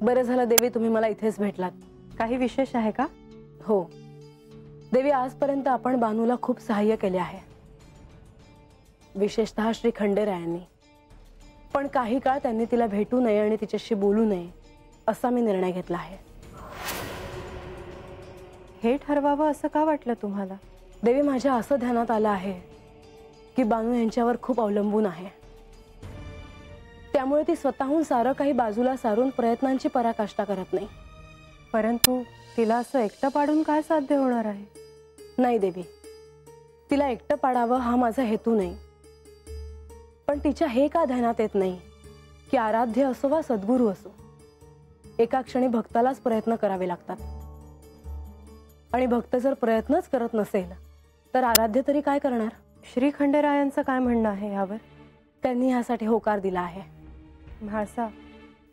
बरं झालं देवी तुम्ही मला इथेच भेटलात। काही विशेष आहे का? हो देवी, आजपर्यंत आपण बानूला खूप सहाय्य केले आहे, विशेषतः श्री खंडेरायांनी। पण काही काळ त्यांनी तिला भेटू नये आणि तिच्याशी बोलू नये असा मी निर्णय घेतला आहे। हे ठरवावं असं का वाटलं तुम्हाला? देवी, माझ्या असं ध्यानात आलं आहे की बानू यांच्यावर खूप अवलंबून आहे, त्यामुळे ती स्वतःहून सारं काही बाजूला सारून प्रयत्नांची पराकाष्ठा करत नाही। परंतु तिला असं एकटं पाडून काय साध्य होणार आहे? नाही देवी, तिला एकटं पाडावं हा माझा हेतू नाही, पण तिच्या हे का ध्यानात येत नाही की आराध्य असो वा सद्गुरू असो, एका क्षणी भक्तालाच प्रयत्न करावे लागतात, आणि भक्त जर प्रयत्नच करत नसेल तर आराध्य तरी काय करणार? श्री खंडेरायांचं काय म्हणणं आहे यावर? त्यांनी ह्यासाठी होकार दिला आहे। म्हाळसा,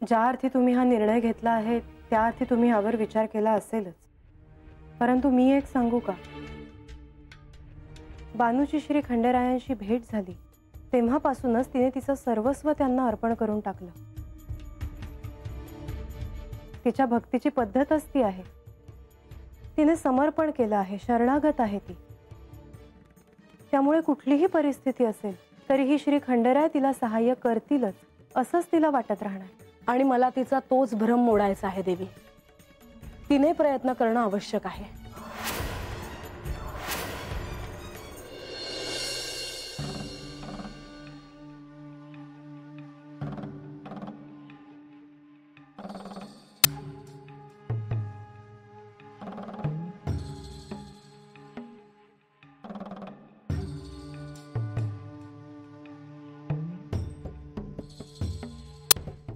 ज्या अर्थी तुम्ही हा निर्णय घेतला आहे त्या अर्थी तुम्ही यावर विचार केला असेलच, परंतु मी एक सांगू का? बानूची श्री खंडेरायांशी भेट झाली तेव्हापासूनच तिने तिचं सर्वस्व त्यांना अर्पण करून टाकलं। तिच्या भक्तीची पद्धतच ती आहे, तिने समर्पण केलं आहे, शरणागत आहे ती। त्यामुळे कुठलीही परिस्थिती असेल तरीही श्री खंडेराय तिला सहाय्य करतीलच असंच तिला वाटत राहणार। आणि मला तिचा तोच भ्रम मोडायचा आहे देवी, तिने प्रयत्न करणं आवश्यक आहे।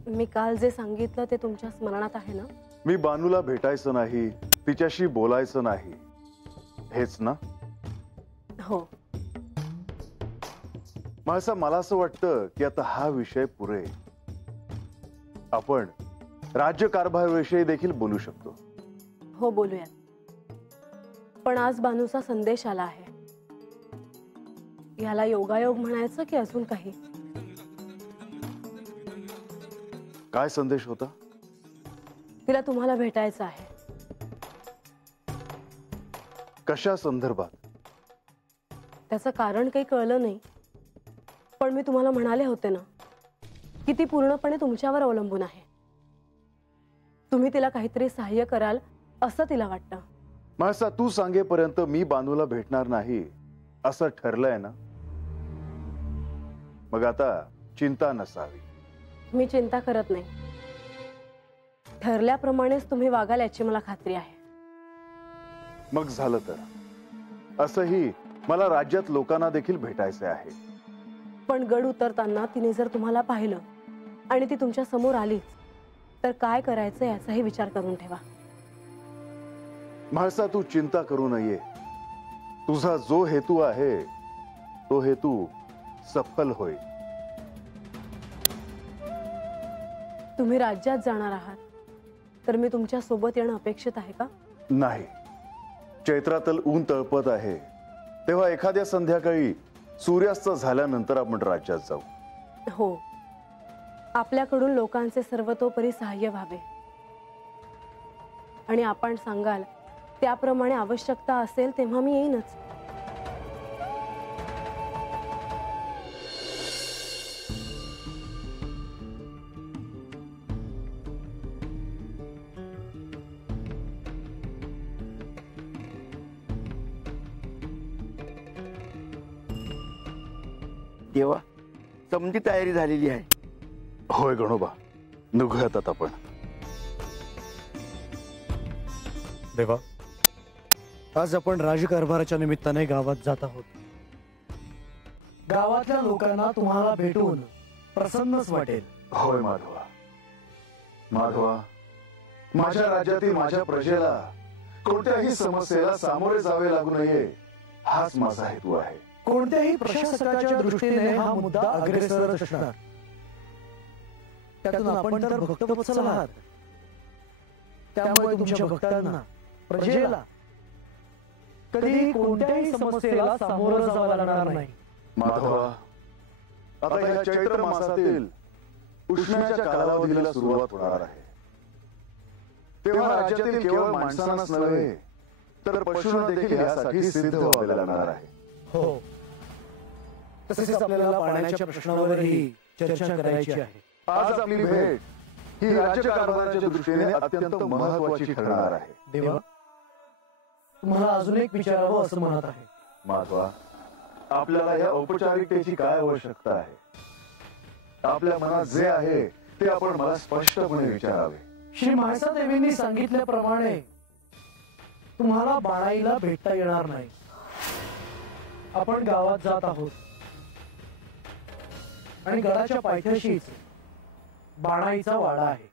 मी काल जे सांगितलं ते तुमच्या स्मरणात आहे ना? मी बानूला भेटायचं नाही, तिच्याशी बोलायचं नाही, हेच ना? हो। म्हाळसा, मला असं वाटतं की आता हा विषय पुरे, आपण राज्यकारभाराविषयी देखील बोलू शकतो। हो बोलूयात, पण आज बानूचा संदेश आला आहे, याला योगायोग म्हणायचं की अजून काही? काय संदेश होता? तिला तुम्हाला भेटायचं आहे। कशा संदर्भात? त्याचं कारण काही कळलं नाही, पण मी तुम्हाला म्हणाले होते ना की ती पूर्णपणे तुमच्यावर अवलंबून आहे, तुम्ही तिला काहीतरी सहाय्य कराल असं तिला वाटतं। म्हाळसा, तू सांगेपर्यंत मी बानूला भेटणार नाही असं ठरलंय ना? मग आता चिंता नसावी। मी चिंता करत नाही, ठरल्याप्रमाणेच तुम्ही वागाल याची मला खात्री आहे। मग झालं तर, असंही मला राज्यात लोकांना देखील भेटायचे आहे। पण गड उतरताना तिने जर तुम्हाला पाहिलं आणि ती तुमच्या समोर आलीच तर काय करायचं याचाही विचार करून ठेवा। म्हाळसा, तू चिंता करू नये, तुझा जो हेतू आहे तो हेतू सफल होईल। तुम्ही राज्यात जाणार आहात तर मी तुमच्या सोबत येणं अपेक्षित आहे का? नाही, चैत्रातल ऊन तळपत आहे तेव्हा एखाद्या संध्याकाळी सूर्यास्त झाल्यानंतर आपण राज्यात जाऊ। हो, आपल्याकडून लोकांचे सर्वतोपरी सहाय्य व्हावे, आणि आपण सांगाल त्याप्रमाणे आवश्यकता असेल तेव्हा मी येईनच। देवा, समजी तयारी झालेली आहे। होय गणोबा, निघूयात आता आपण। देवा, आज आपण राजकारभाराच्या निमित्ताने गावात जात आहोत। गावातल्या लोकांना तुम्हाला भेटून प्रसन्नच वाटेल। होय माधवा, माधवा, माझ्या राज्यातील माझ्या प्रजेला कोणत्याही समस्येला सामोरे जावे लागू नये हाच माझा हेतू आहे। कोणत्याही प्रशासकाच्या दृष्टीने हा मुद्दा अग्रेसर असणार, त्यातून आपण तर भक्तवत्सल आहात, त्यामुळे तुमच्या भक्तांना, प्रजेला कधी कोणत्याही समस्येला सामोरं जावं लागणार नाही। माधवा, आता या चैत्र मासातील उष्ण्याच्या कालावधीला सुरुवात होणार आहे। तेव्हा राज्यातील केवळ माणसांनाच नव्हे तर पशूंना देखील यासाठी सिद्ध व्हावे लागणार आहे. हो, तसेच आपल्याला पाण्याच्या प्रश्नावरही चर्चा करायची आहे. आज आपली भेट ही राज्यकारभाराच्या दृष्टीने अत्यंत महत्वाची ठरणार आहे. देवा, तुम्हाला अजून एक विचारावं असं म्हणत आहे. माधवा, आपल्याला या औपचारिकतेची काय आवश्यकता आहे? आपल्या मनात जे आहे ते आपण मला स्पष्टपणे विचारावे. श्री म्हाळसा देवींनी सांगितल्याप्रमाणे तुम्हाला बाणाईला भेटता येणार नाही. आपण गावात जात आहोत आणि गडाच्या पायथ्याशीच बाणाईचा वाडा आहे.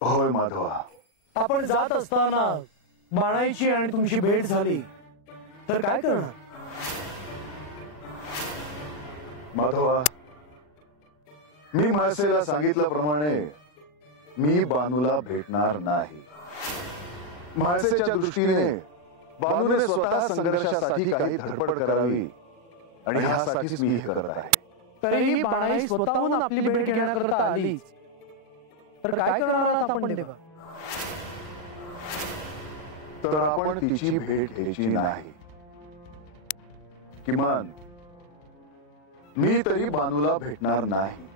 होय माधवा. आपण जात असताना बाणाईची आणि तुमची भेट झाली तर काय करणार? माधवा, मी म्हाळसेला सांगितल्याप्रमाणे मी बानूला भेटणार नाही. म्हाळसेच्या दृष्टीने बानूने स्वतः संघर्षासाठी काही धडपड करावी आणि ह्यासाठीच मी हे करत आहे. तरीही बाणाई स्वतःहून आपली भेट घेण्याकरता आली तर काय करणार आहात आपण देवा? तर आपण तिची भेट घ्यायची नाही. किमान मी तरी बानूला भेटणार नाही.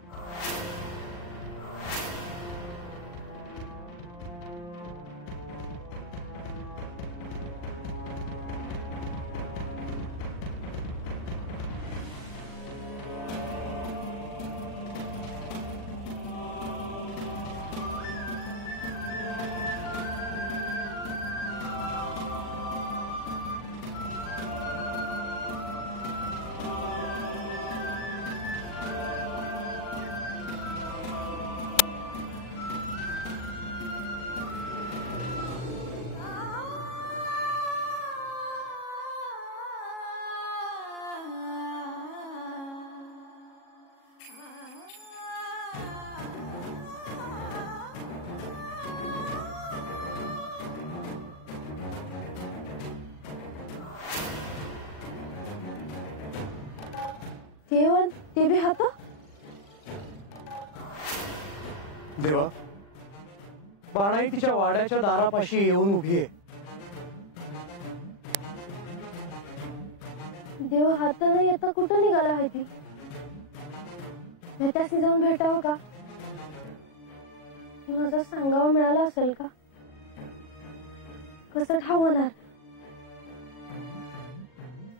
केवळ देवी हाता देवा, बाणाई तिच्या वाड्याच्या दारापाशी येऊन उभी आहे. देव हाताने येता कुठं निघाला आहे ती? त्याशी जाऊन भेटावं का? माझा सांगावं मिळाला असेल का? कसं ठाव होणार?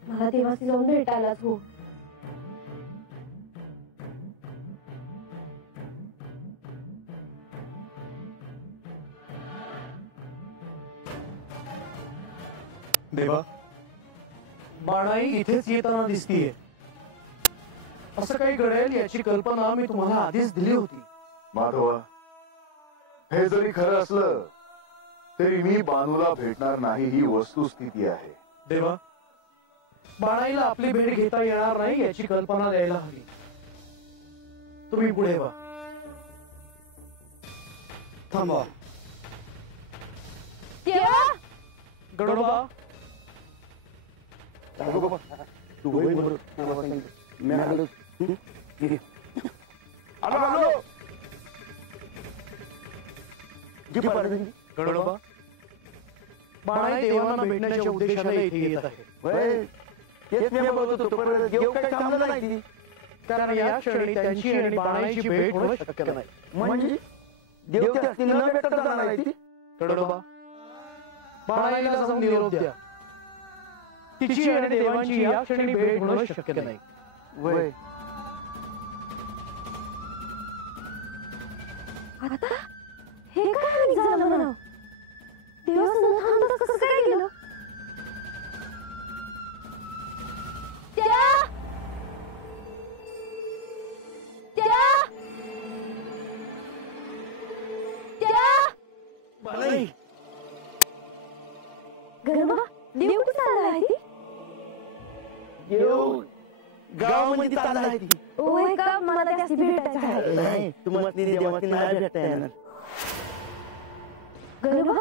मला देवाशी जाऊन भेटायलाच हो. देवा, बाणाई इथेच येताना दिसतीये. असं काही घडेल याची कल्पना मी तुम्हाला आधीच दिली होती. माधवा, हे जरी खरं असलं तरी मी बानूला भेटणार नाही ही वस्तुस्थिती आहे. देवा, बाणाईला आपली भेट घेता येणार नाही याची कल्पना द्यायला हवी. तुम्ही पुढे व्हा. थांबा. गणोबा, तू होय बरोबर मी आलो. गणोबा, बाणाई देवांना भेटण्याच्या उद्देशाने इथे येत आहे. तेच मी बोलत होतो, पण देव काही थांबला नाही. कारण या क्षणी त्यांची आणि बाणाईची भेट होणं शक्य नाही. म्हणजे देव त्या न भेटता जाणार आहे ती. गणोबा, बाणाईला जाऊन निरोप द्या. तिची आणि देवांची या क्षणी भेट होणं शक्य नाही. वय आता हे काय झालं म्हणा? देवाचं थांबत कसं काय गेलं? बाणाई, गणोबा, देव कुठं चालला आहे ती? देव गावामध्ये चालला आहे ती. होय का? मला त्याची भेटायचं आहे. नाही, तुम्हाला देवाची नाही भेटता येणार. गणोबा,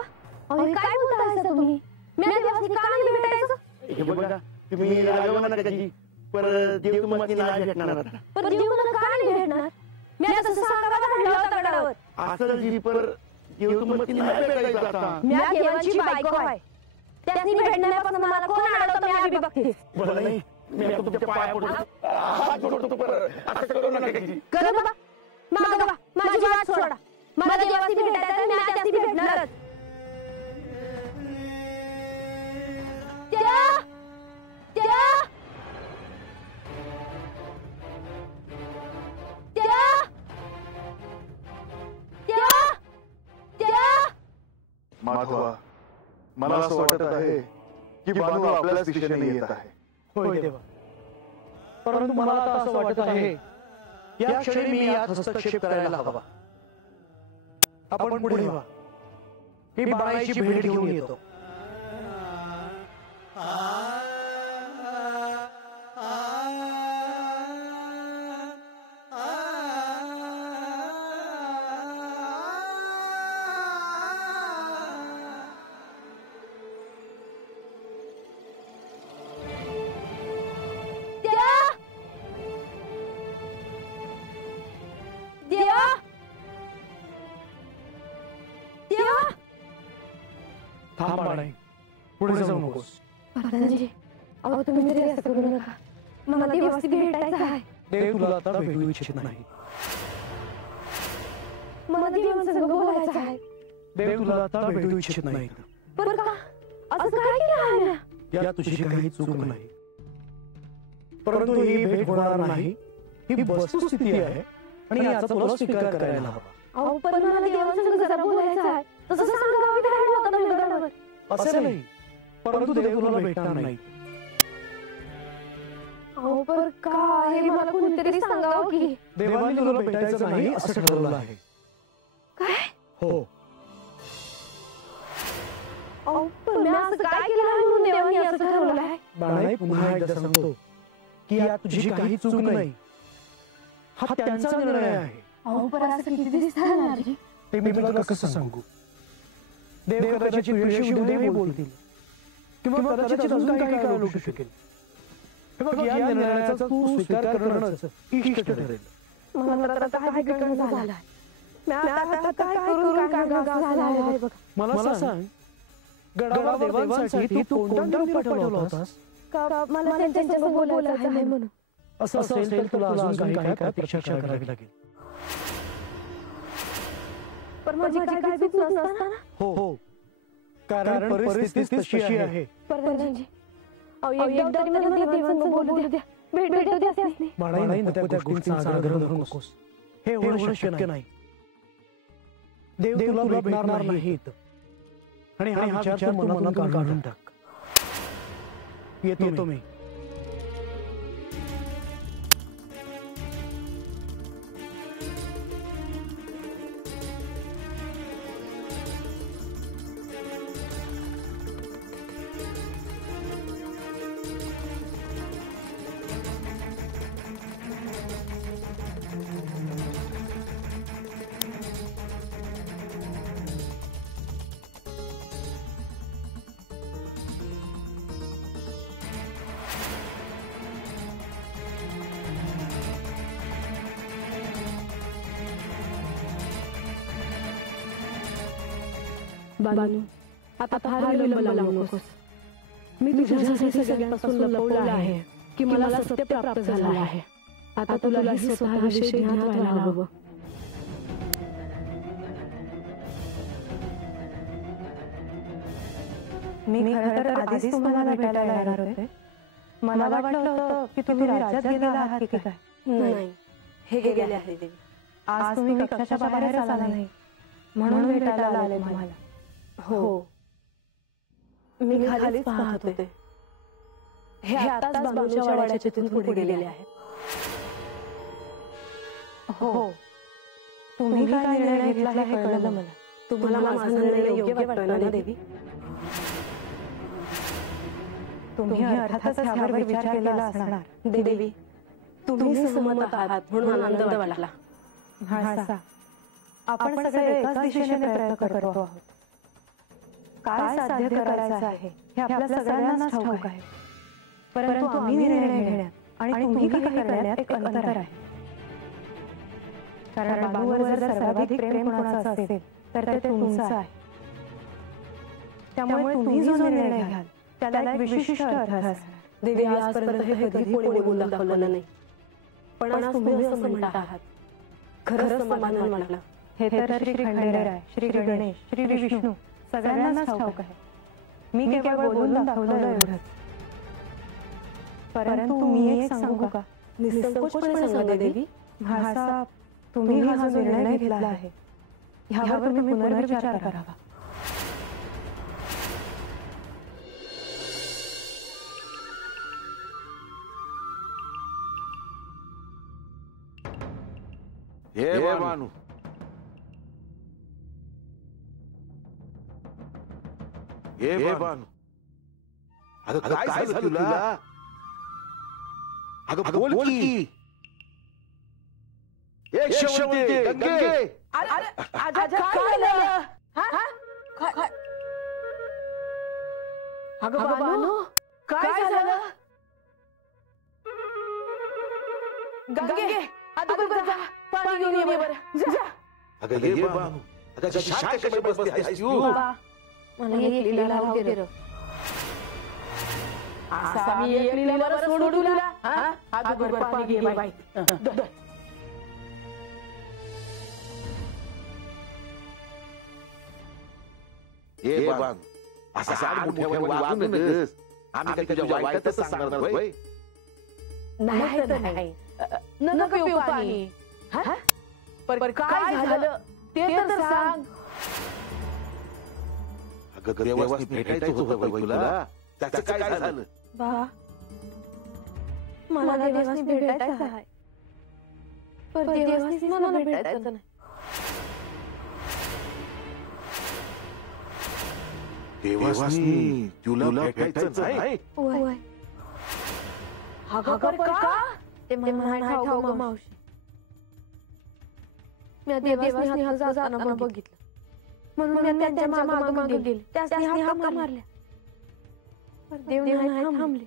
अहो हे काय बोलताय तुम्ही? मी देवाची का नाही भेटायचं? हे बघा, तुम्ही रागवा नका त्याची, पर देव तुम्हाला नाही भेटणार आता. पण देव मला का नाही भेटणार? मी असं सांगावं म्हणलं होतं गडावर. असं जी पर देव तुम्हाला नाही भेटायचं आता. म्या देवांची बायको आहे. त्यासनी भेटण्यापासून मला कोण अडवतं मी आधी बघते. बरं नाही मी आता तुमच्या पाया पडतो. हात जोडतो बरं. असं करू नका काकी. कर बाबा मागं बा माझी वाट सोडा. मला देवाची भेटायचं मी त्यासनी भेटणारच. त्या त्या त्या त्या त्या माधवा, मला असं वाटत आहे की बानू आपल्याच दिशेने येत आहे. होय देवा, परंतु मला आता असं वाटत आहे या क्षणी मी यात हस्तक्षेप करायला हवा. आपण पुढे व्हा. मी बाणाईची भेट घेऊन येतो. थांब बाणाई, पुढे जाऊ नकोस. प्रधानजी, अहो तुम्ही तरी असं करू नका. मला देवाची भेटायचं आहे. देव तुला आता भेटू इच्छित नाही. मला देवांसंग बोलायचं आहे. देव तुला आता भेटू इच्छित नाही. पण का असं काय केलं आहे ना? या तुझी काही चूक नाही, परंतु ही भेट होणार नाही ही वस्तुस्थिती आहे आणि याचा तुला स्वीकार करायला हवा. अहो पण मला देवांसंग जरा बोलायचं आहे. तसं सांगावं की धाडलं होतं मी मैदानावर. असे नाही, परंतु देव तुला भेटणार नाही. अहो पण का हे मला कोणीतरी सांगावं की. देवाने तुला भेटायचं नाही असं ठरवलं आहे. काय? हो. अहो पण मी असं काय केलं आहे म्हणून देवाने असं ठरवलं आहे? बाणाई, पुन्हा एकदा सांगतो की या तुझी काही चूक नाही. हा त्यांचा निर्णय आहे. अहो पण असं किती दिसतं ना जी. ते मी तुला कसं सांगू. देव कदाचित तुझ्याशी उद्याही बोलतील किंवा कदाचित अजून काही काळ लोटू शकेल. हे बघ, या निर्णयाचा तू स्वीकार करणंच इष्ट ठरेल. मला तर आता काय कळण झालंय. मी आता काय करून काय झालं आहे बघ. मला सांग, गडावर देवांसाठी तू कोणता रूप पाठवला होतास? का मला त्यांच्यासोबत बोलायचं आहे म्हणून. असं असेल तर तुला अजून काही प्रतीक्षा करावी लागेल. पण माझी काय चूक नसताना. हो, कारण परिस्थिती तशी आहे. प्रधानजी, अहो एकदा तरी मला देवांसंग बोलू द्या. भेटू द्या त्यासनी. बाणाई, नको त्या गोष्टींचा आग्रह धरू नकोस. हे होणं शक्य नाही. देव तुला भेटणार नाहीत आणि हा विचार तू मनातून काढून टाक. येतो मी. बानू, आता फार विलंब लावू नकोस. मी तुझ्यासाठी सगळ्यांपासून लपवलं आहे की मला सत्य प्राप्त झालं आहे. आता तुला ही स्वतःविषयी ज्ञात व्हायला हवं. मी खरं तर आधीच तुम्हाला भेटायला येणार होते. मला वाटलं होतं की तुम्ही राज्यात गेला आहात की काय. नाही, हे गेले आहे देवी. आज तुम्ही कक्षाच्या बाहेरच आला नाही म्हणून भेटायला आले तुम्हाला. हो, मी खालीच पाहत होते. हे आताच बानूच्या वाड्याच्या तिथून पुढे गेलेले आहेत. हो, तुम्ही काय निर्णय घेतला हे कळलं मला. तुम्हाला माझा निर्णय योग्य वाटतोय ना देवी? तुम्ही अर्थातच यावर विचार केला असणार. देवी, तुम्ही सहमत आहात म्हणून आनंद वाटला. हासा, आपण सगळे एकाच दिशेने प्रयत्न करतो आहोत. काय साध्य करायचं आहे हे आपल्या सगळ्यांनाच ठाऊक आहे. परंतु आम्ही निर्णय घेण्यात आणि तुम्ही काही करण्यात एक अंतर आहे. कारण बानूवर जर सर्वाधिक प्रेम कोणाचं असेल तर ते तुमचं आहे. त्यामुळे तुम्ही जो निर्णय घ्याल त्याला एक विशिष्ट अर्थ असणार. देवी आजपर्यंत हे कधी कोणी बोलून दाखवलं नाही, पण आज तुम्ही असं म्हणता आहात. खरंच समाधान वाटलं. हे तर श्री खंडेराय, श्री गणेश, श्री विष्णू सगळ्यांनाच ठाऊक आहे. मी केवळ बोलून दाखवलं एवढंच. परंतु मी एक सांगू का? निसंकोचपणे सांगा देवी. भासा, तुम्ही हा जो निर्णय घेतला आहे ह्यावर तुम्ही पुनर्विचार करावा. हे बानू, हे बानू, अगं काय झालं तुला? अगं बोल की. एक शेवंते गंगे. काय झालं? अगं बानू, काय झालं? गंगे, अगोदर जा, पाणी घेऊन ये बरं. जा. अगं ये बानू, अगं शांत कशी बसली आहेस तू? मला एकलीला राहू दे रे. असा मी एकलीला बरं सोडू तुला? अगोदर पाणी घे बाई. ये बानू, असा मोठ्या वागू नकोस. आम्ही काय तुझ्या वाईटच सांगणार होय? नाही तर नाही. नको पिऊ पाणी. पण काय झालं ते तर सांग. अगं देवासनी भेटायचं होतं होय तुला. त्याचं काय झालं? बा, मला देवासनी भेटायचं आहे, पण देवासनी मला भेटायचं नाही. देवासनी तुला भेटायचं नाही? होय. अगं का? ते मला नाही ठाऊक मावशी. मी देवासनी हात जाताना बघितलं, म्हणून मी त्यांच्या मागे गेले. त्यासनी हाका मारल्या, पण देव नाही थांबले.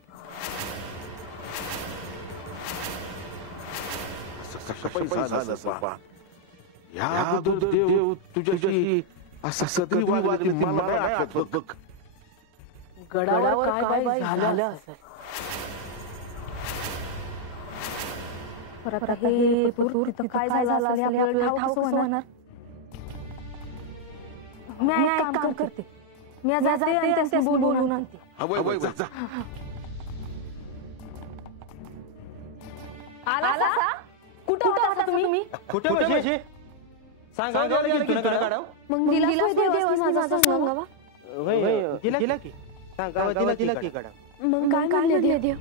या अगोदर देव तुझ्याशी असं कधी वागले मला नाही आठवत बघ. गडावर काय झालं असेल? परत हे पूर तिथं काय झालं असेल आपल्याला ठाऊक होणार. मी एक काम करते, मी जाते आणि त्याशी बोलून आणते. हवय जा. आला कुठं होता तुम्ही? कुठे म्हणजे सांगा तुला काढाव. मग दिला देवासनी माझा सांगावा. दिला की दिला की काढाव. मग काय म्हणले देव?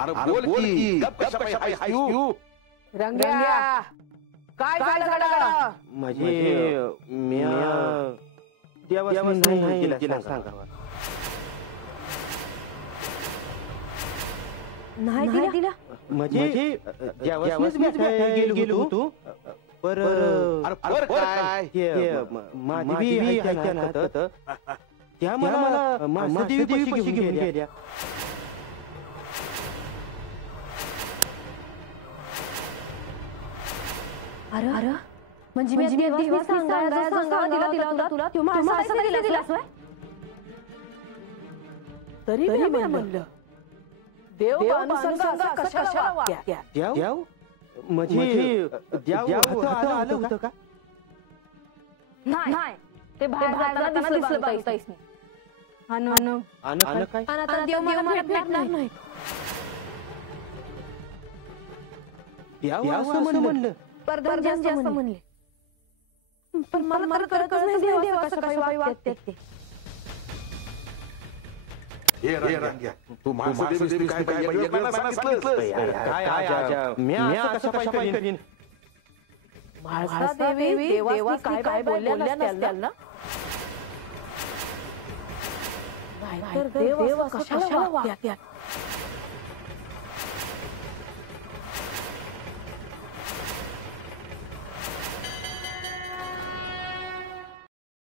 अरे बोल की. गप कशापायी आहेस तू? रंग्या, काय झालं गडाला? म्हणजे मी देवासनी नाही दिला सांगावा. नाही दिला म्हणजे देवासनीच भेटायला गेलो होतो. अरे काय? माझी बी ऐकत त्या मला महादेवी पैसे घेऊन गेल्या. अरे म्हणजे मी देवासनी सांगावा दिला तुला तू माणसाला दिलास व्हय? तरी मी म्हणलं देव बानूसंग कशाला वागत्या? देव म्हणजे देव आलं होतं का? नाही, ते बाहेर जाताना दिसलं बाईसनी. आणि काय? आता देव मला भेटणार नाही. देव असं म्हणलं. परदान जास्त म्हणले, पण मला तर कळतच नाही देव असं कशाला वागतात ते. हे रंग्या, तू महादेवी काय वेगळं सांगितलं? काय मी असं कशापायी करीन? म्हाळसा देवी देवासनी काय बोलल्या नसत्याल ना? नाहीतर देव असं कशाला वागत्यात?